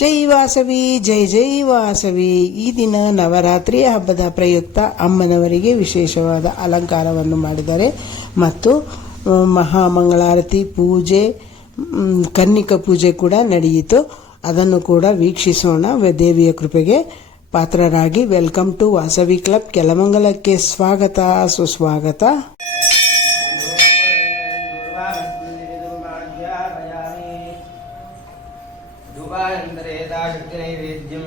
ಜೈ ವಾಸವಿ, ಜೈ ಜೈ ವಾಸವಿ. ಈ ದಿನ ನವರಾತ್ರಿ ಹಬ್ಬದ ಪ್ರಯುಕ್ತ ಅಮ್ಮನವರಿಗೆ ವಿಶೇಷವಾದ ಅಲಂಕಾರವನ್ನು ಮಾಡಿದ್ದಾರೆ. ಮತ್ತು ಮಹಾಮಂಗಳಾರತಿ ಪೂಜೆ ಕನ್ನಿಕ ಪೂಜೆ ಕೂಡ ನಡೆಯಿತು. ಅದನ್ನು ಕೂಡ ವೀಕ್ಷಿಸೋಣ. ದೇವಿಯ ಕೃಪೆಗೆ ಪಾತ್ರರಾಗಿ ವೆಲ್ಕಮ್ ಟು ವಾಸವಿ ಕ್ಲಬ್. ಕೆಲಮಂಗಲಕ್ಕೆ ಸ್ವಾಗತ, ಸುಸ್ವಾಗತ. ಧೂಪಾನಂತರ ಯಥಾಶಕ್ತಿ ನೈವೇದ್ಯಂ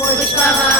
Pushpa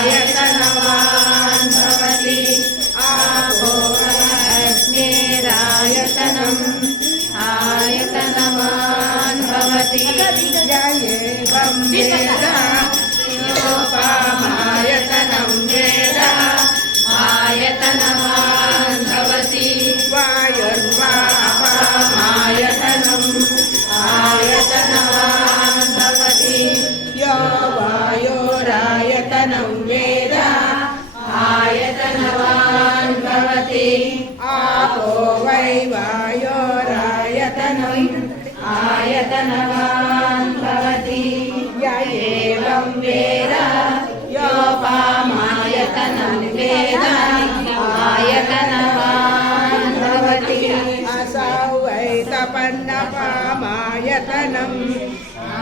आयतनवान् भवति आहो स्रायतनम् आयतनवान् भवति कविदयेव वायोरायतनं वेद आयतनवान् भवति आपो वै वायोरायतनम् आयतनवान् भवति य एवं वेद योपामायतनं वेद आयतनवान् भवति असौ वै तपन्नपामायतनम्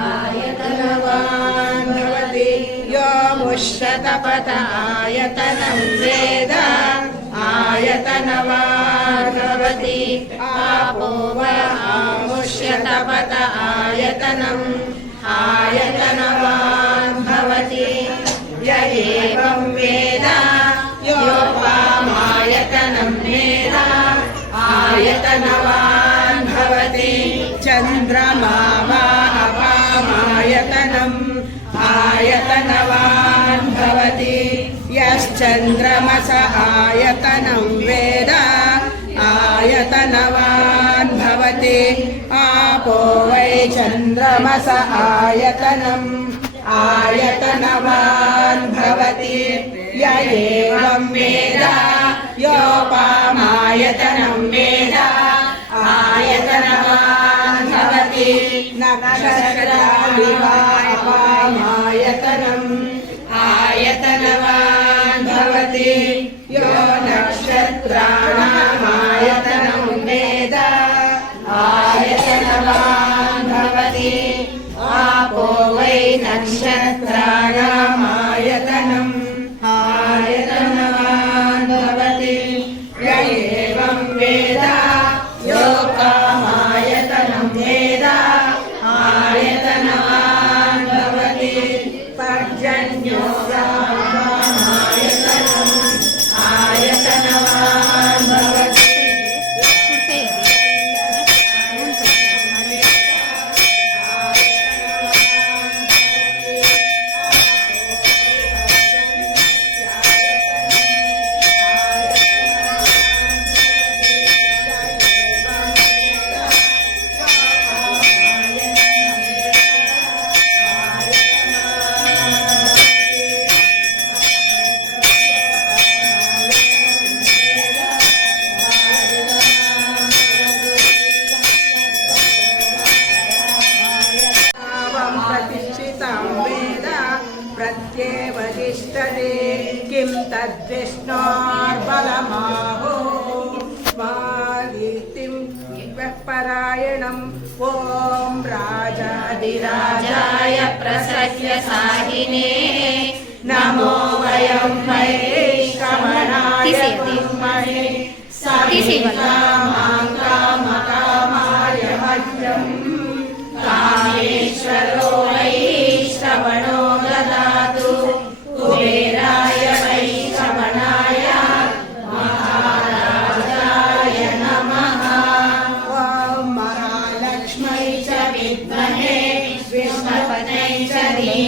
आयतनवान् भवति यो मुष्यतपत आयतनं वेद आयतनवान् भवति आपो वा आमुष्यतपत आयतनम् आयतनवान् भवति य एवं वेद योपामायतनं वेद आयतनवान् भवति चन्द्रमा वा अपामायतनम् आयतनवान् भवति यश्चन्द्रमस आयतनं वेद आयतनवान् भवति आपो वै चन्द्रमस आयतनम् आयतनवान् भवति य एवं वेद योपामायतनं वेद आयतनवान् भवति नक्षत्रादिवापामायतनम् आयतनवान् भवति यो नक्षत्राणामायतनं वेद आयतनवान् भवति आपो वै नक्षत्राणामायतनम् भवितां वेद प्रत्येवतिष्ठते किं तद्विष्णार्बलमाहो स्वागीर्तिं परायणम् ॐ राजाधिराजाय प्रसह्य साहिने नमो वयं महेशमणाय महे सविकामाङ्कामकामाय मह्यम् कामेश्वरो చ విద్మహే విష్ణుపతై